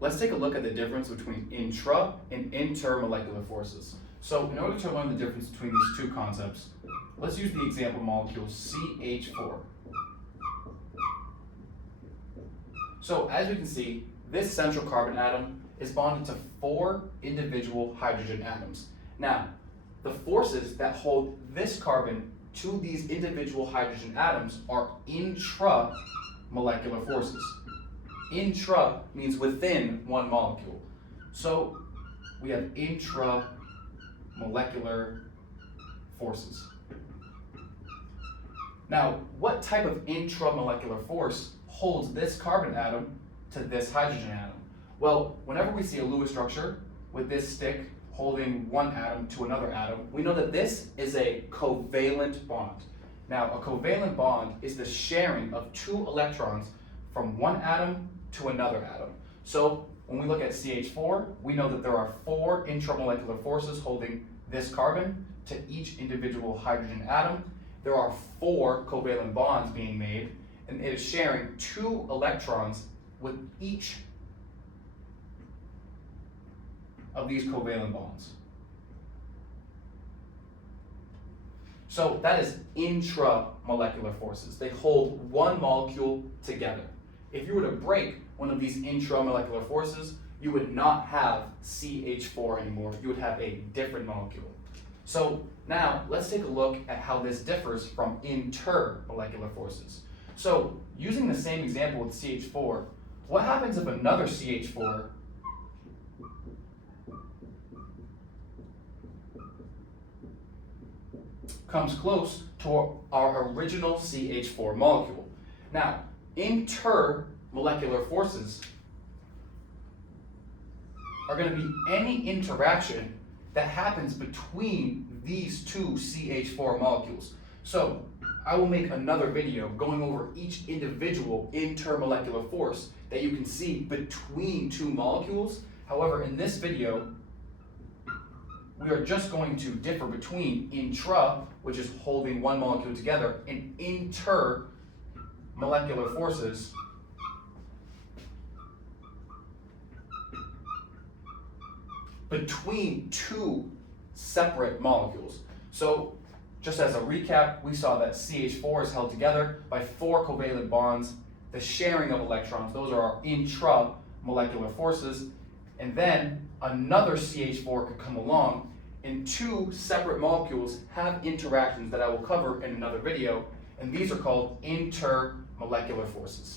let's take a look at the difference between intra and intermolecular forces. So in order to learn the difference between these two concepts, let's use the example molecule CH4. So as we can see, this central carbon atom is bonded to 4 individual hydrogen atoms. Now, the forces that hold this carbon to these individual hydrogen atoms are intramolecular forces. Intra means within one molecule. So we have intramolecular forces. Now, what type of intramolecular force holds this carbon atom to this hydrogen atom? Well, whenever we see a Lewis structure with this stick holding one atom to another atom, we know that this is a covalent bond. Now, a covalent bond is the sharing of 2 electrons from one atom to another atom. So when we look at CH4, we know that there are 4 intramolecular forces holding this carbon to each individual hydrogen atom. There are 4 covalent bonds being made, and it is sharing 2 electrons with each of these covalent bonds. So that is intramolecular forces. They hold one molecule together. If you were to break one of these intramolecular forces, you would not have CH4 anymore. You would have a different molecule. So now let's take a look at how this differs from intermolecular forces. So using the same example with CH4, what happens if another CH4 comes close to our original CH4 molecule? Now, intermolecular forces are going to be any interaction that happens between these 2 CH4 molecules. So I will make another video going over each individual intermolecular force that you can see between 2 molecules. However, in this video, we are just going to differ between intra, which is holding one molecule together, and intermolecular forces, between 2 separate molecules. So just as a recap, we saw that CH4 is held together by 4 covalent bonds, the sharing of electrons, those are our intramolecular forces, and then another CH4 could come along and 2 separate molecules have interactions that I will cover in another video, and these are called intermolecular forces.